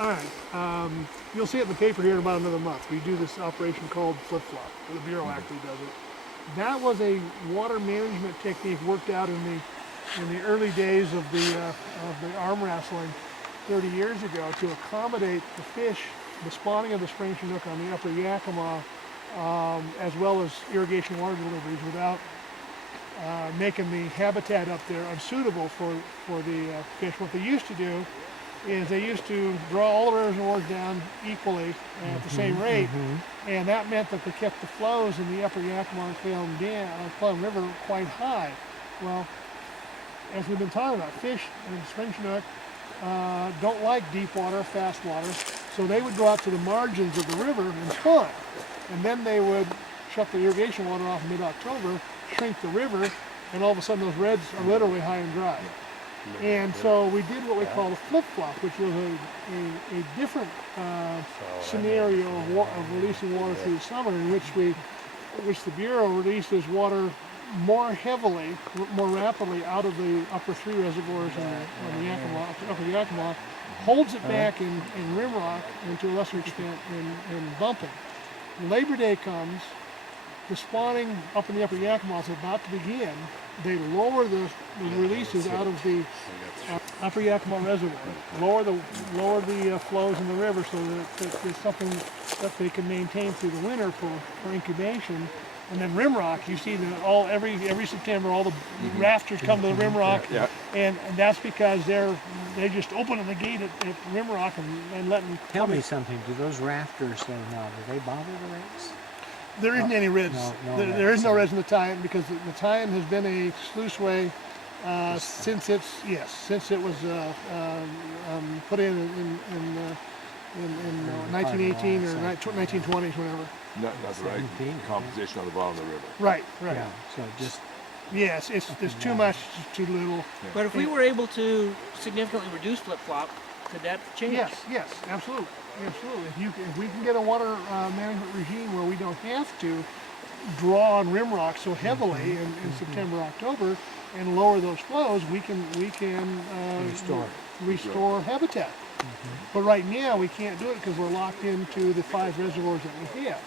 All right. You'll see it in the paper here in about another month. We do this operation called Flop. The Bureau actually does it. That was a water management technique worked out in the early days of the arm wrestling 30 years ago to accommodate the fish, the spawning of the spring chinook on the upper Yakima, as well as irrigation water deliveries without making the habitat up there unsuitable for the fish. What they used to do is they used to draw all the reservoirs down equally at the same rate, and that meant that they kept the flows in the upper Yakima and Clallam River quite high. Well, as we've been talking about, fish and spring chinook don't like deep water, fast water, so they would go out to the margins of the river and spawn, and then they would shut the irrigation water off mid-October, shrink the river, and all of a sudden those reds are literally high and dry. And so we did what we call a flip-flop, which was a different scenario of releasing water through the summer, in which the Bureau releases water more heavily, more rapidly out of the upper three reservoirs in the upper Yakima, holds it back in rimrock, and to a lesser extent in bumping. Labor Day comes, the spawning up in the upper Yakima is about to begin. They lower the releases out of the upper Yakima reservoir, lower the flows in the river so that it's something that they can maintain through the winter for incubation. And then rimrock, you see every September all the rafters come to the rimrock, and that's because they just opening the gate at rimrock and letting. Tell me something. Do those rafters there now? Do they bother the reds? There isn't any reds. There is no reds in the tie-in because the tie-in has been a sluiceway since it was put in 1918 or 1920s, whatever. Not the right composition on the bottom of the river. Right. Yeah. So just. Yes, it's too much, too little. Yeah. But if we were able to significantly reduce flip-flop, could that change? Yes, absolutely. If we can get a water management regime where we don't have to draw on rimrock so heavily in September, October, and lower those flows, we can restore habitat. But right now we can't do it because we're locked into the 5 reservoirs that we have.